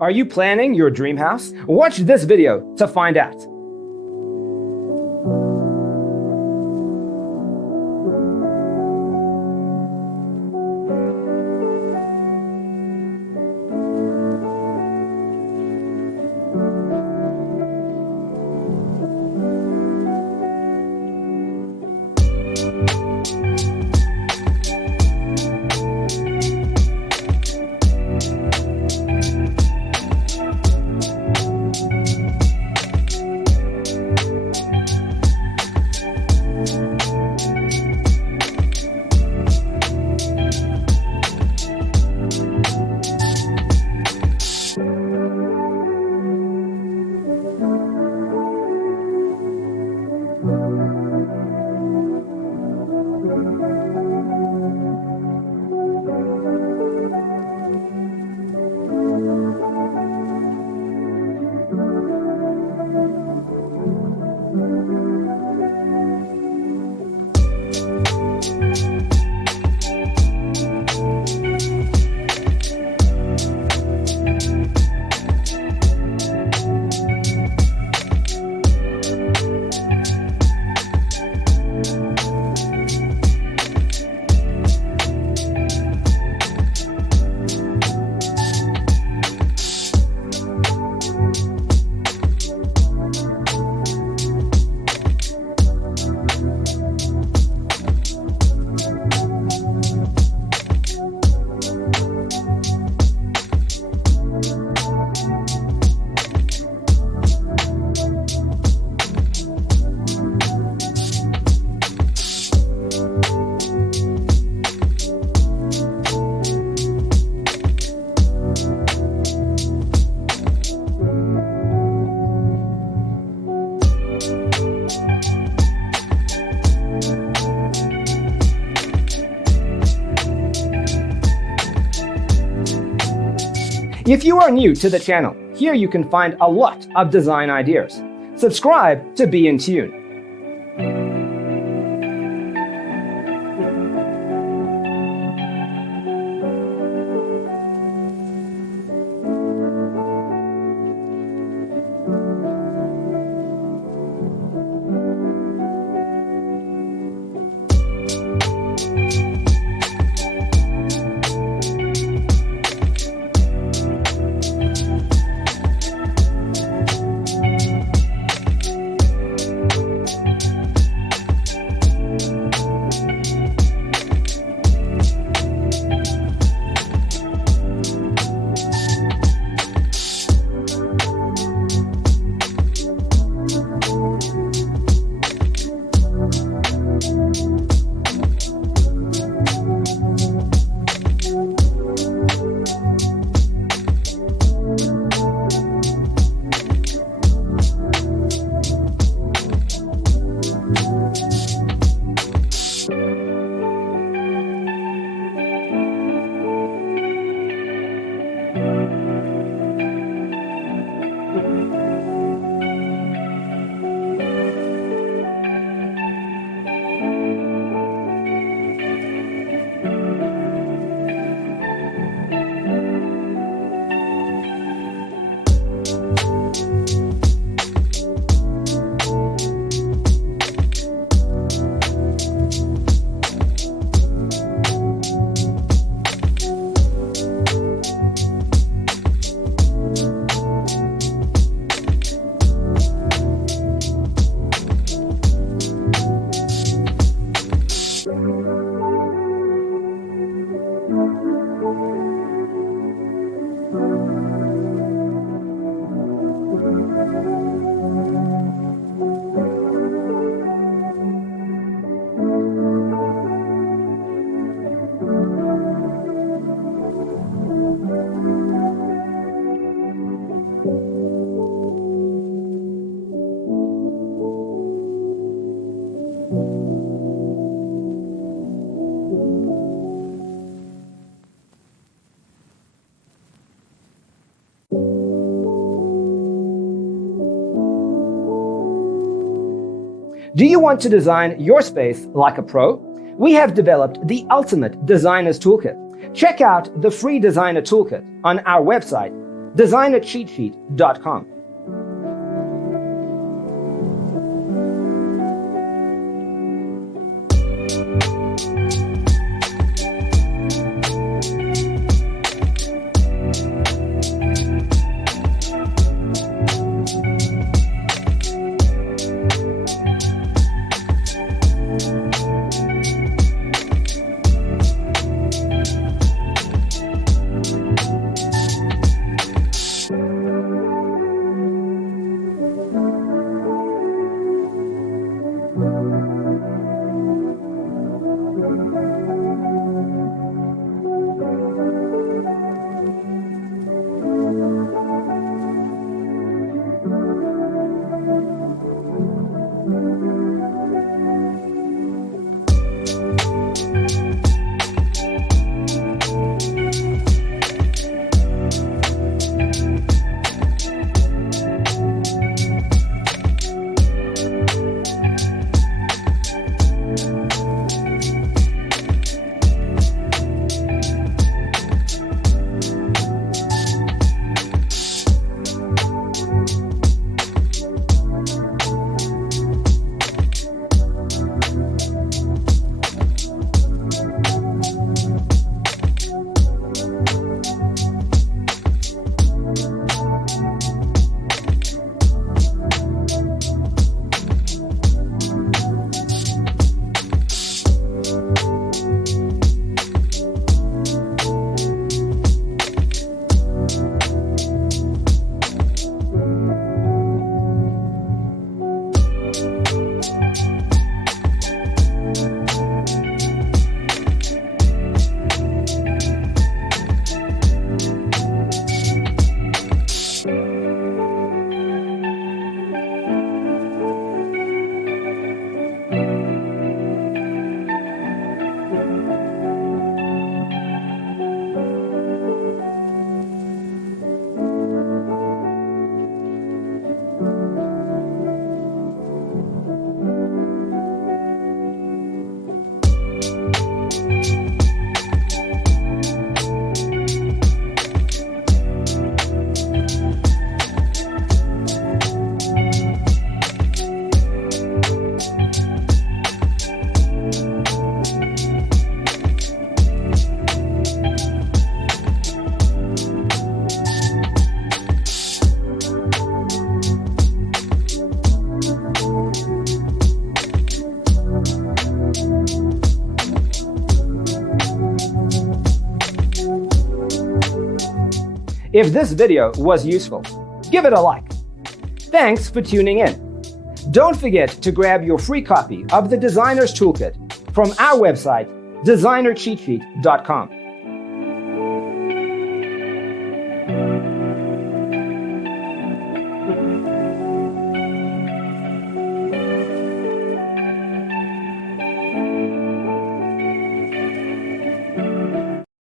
Are you planning your dream house? Watch this video to find out. If you are new to the channel, here you can find a lot of design ideas. Subscribe to be in tune. Do you want to design your space like a pro? We have developed the ultimate designer's toolkit. Check out the free designer toolkit on our website, designercheatsheet.com. If this video was useful, give it a like. Thanks for tuning in. Don't forget to grab your free copy of the Designer's Toolkit from our website, designercheatsheet.com.